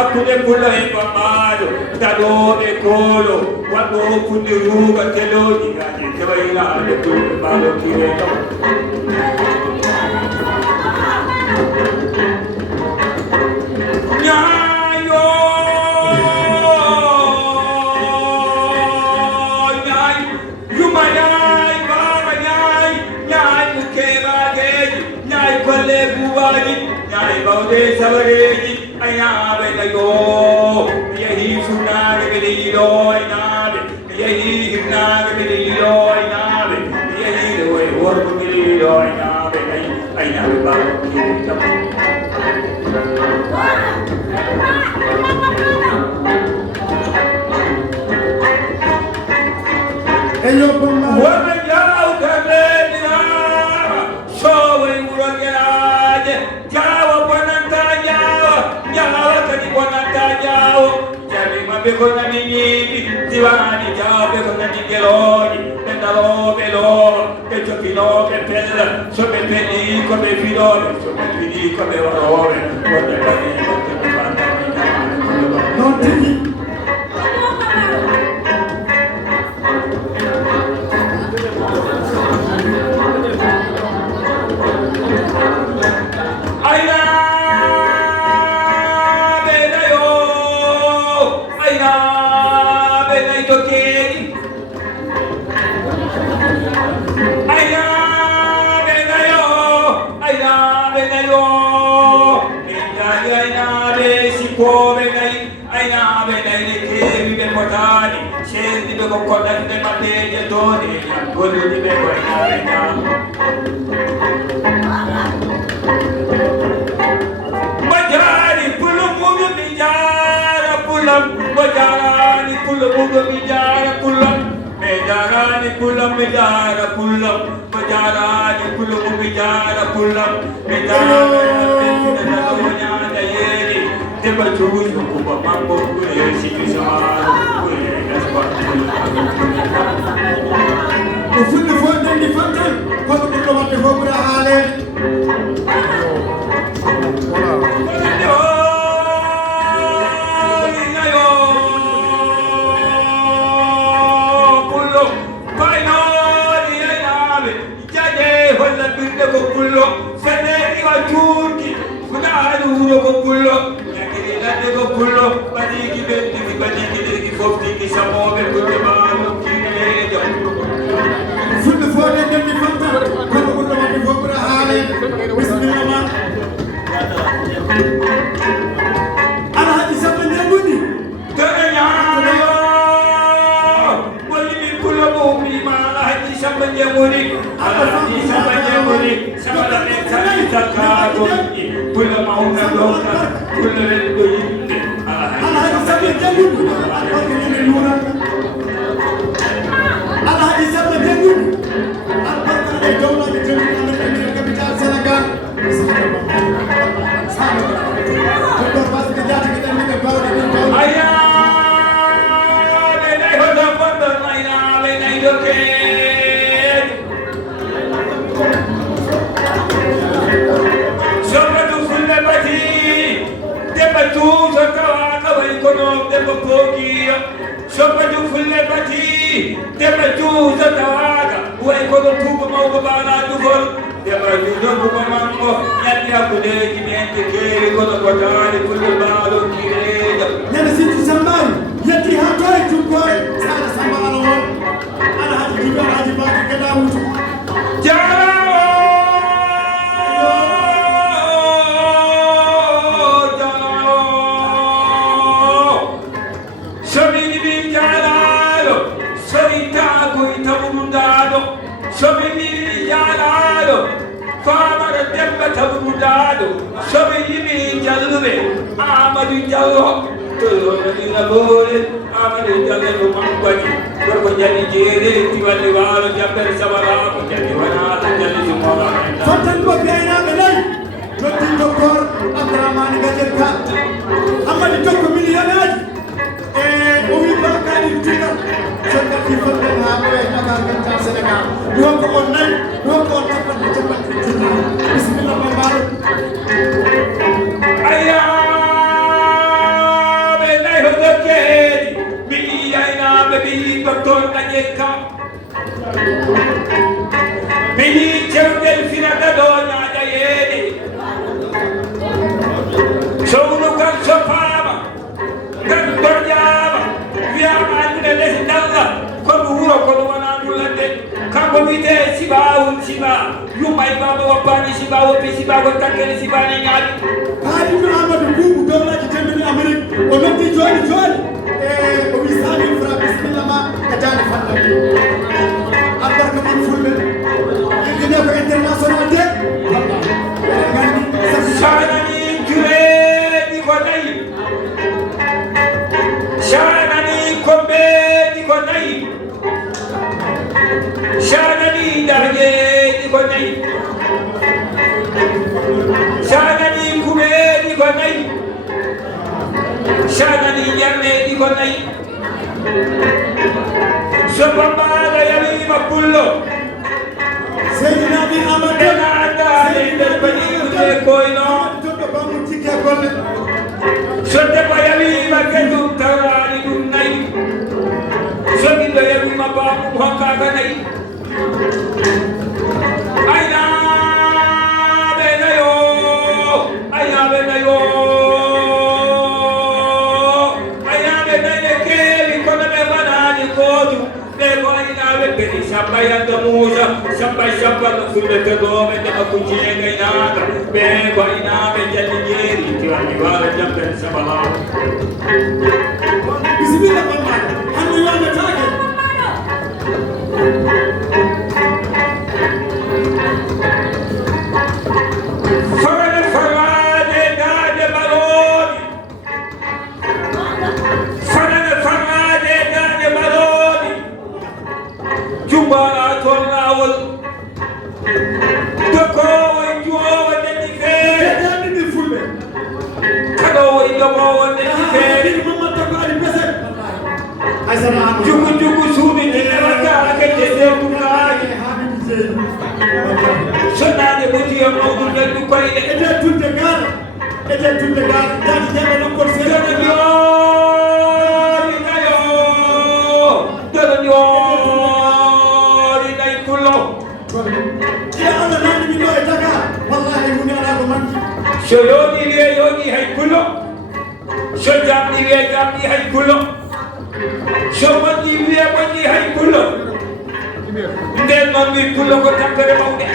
Akude kula ipamado, talo ekolo, wado kundiruga telo digani, tewa ina ade kule malo kireno. Nyayo, nyay, yumayay, baba nyay, nyay mukeba geji, nyay kwale buwadi, nyay baude sabareji. Aynabe nayo, yahi sunare medilo aynabe, yahi hirnare medilo aynabe, yahi roe orbu medilo aynabe, aynabe babu kirita. Eyo puma. Wana jauh kabelnya, sowe urageraje, jauh panantanya. Bekona nini diwani jao bekona ningeloni pendalo belo pechopino pepella so pepeli come filore so pepeli come orore quando Non ti soɓe yimi jalluɓe Amadou Diallo to woni nafoore Amadou Diallo no mankwaji gorko jani jeere tiwalle waalo jabbere sabara ko jani wanaɗo jani sumora Fatan ko gaynaɓe nayi notti docteur Abdourahmane Gadiel Ka Amady tokko millionnaire e o wi bakadi tigal so gatti fotden ha ɓoye Dakar ganta Sénégal mi hokko on nayi mi hokko on capanɗe bisimilla mambaɗo ayaɓe nayi ho dokkeedi mi yiyaynaɓe mi yi docteur Gadiel Ka mi yi cewɗel finata ɗo ñaaƴa yeede sownugal so faama ngal dorƴaama wiyama andine lesi dalla kono wuro kono wona dullande kanko wiyete sibawul siba yummay baba woppani siba woppi siba ko takkene sibane ñaaɓi haalino Amadou Boubou dowlaji temmini Amérique o noddi joni joni e o wi 100 000 francs bisimilla ma e dande fannami albarka mon fulɓe yirgine ko international de gandi sanani jureeɗi ko nayi sanani ko mbeeɗi ko nayi sanani darƴeeɗi ko nayi sanani kuɓeeɗi ko nayi sanani ƴarneeɗi ko nayi so bambaɗo yalima pullo Seydina bi Amadou ena andaade nder baɗiɗude koyno joɗɗo bammu cikke golle so debbo yawima kedum tawrani ɗum nayi so ɓiɗɗo yawima bamum hokkaka nayi aynaɓe nayo aynaɓe nayo aynaɓe nayi keewi kono ɓe waɗani gootum ɓe ko aynaɓe ɓeni Samba yanta Moussa Samba no fulɓe tegoɓe ndeɓa ko jeegaynaka ɓe ko aynaɓe jalli jeeri tiwani waala jambere sabala bisimilla mammaɗo hande yometake farane farade dade baroɗi farane farade dade baroɗi jumbana toon lawol dokkowo juwowo neɗɗi feere ɗeɗaɗiɗi fulɓe kaɗowo dogowo neɗɗi feere mamadou ko ali beset aysana amadou jugu jugu suuɗi ɗiɗewattake jede ɗumnaji sonnade ɓotiyo mawɗum nelɗu koyɗe ete tulde gaara ete tulde gaara jaati jaɓe nokkol dono seeɗa ñoori nayo dono ñoori nayi pullo ila allah nandimi ɗo e Dakar wallahi hunde ala ko manki so yooɗi wiye yooɗi hay pullo so jamɗi wiye jamɗi hay pullo so moƴƴi wiye moƴƴi hay pullo nden noon wi pullo ko tampere mawɗe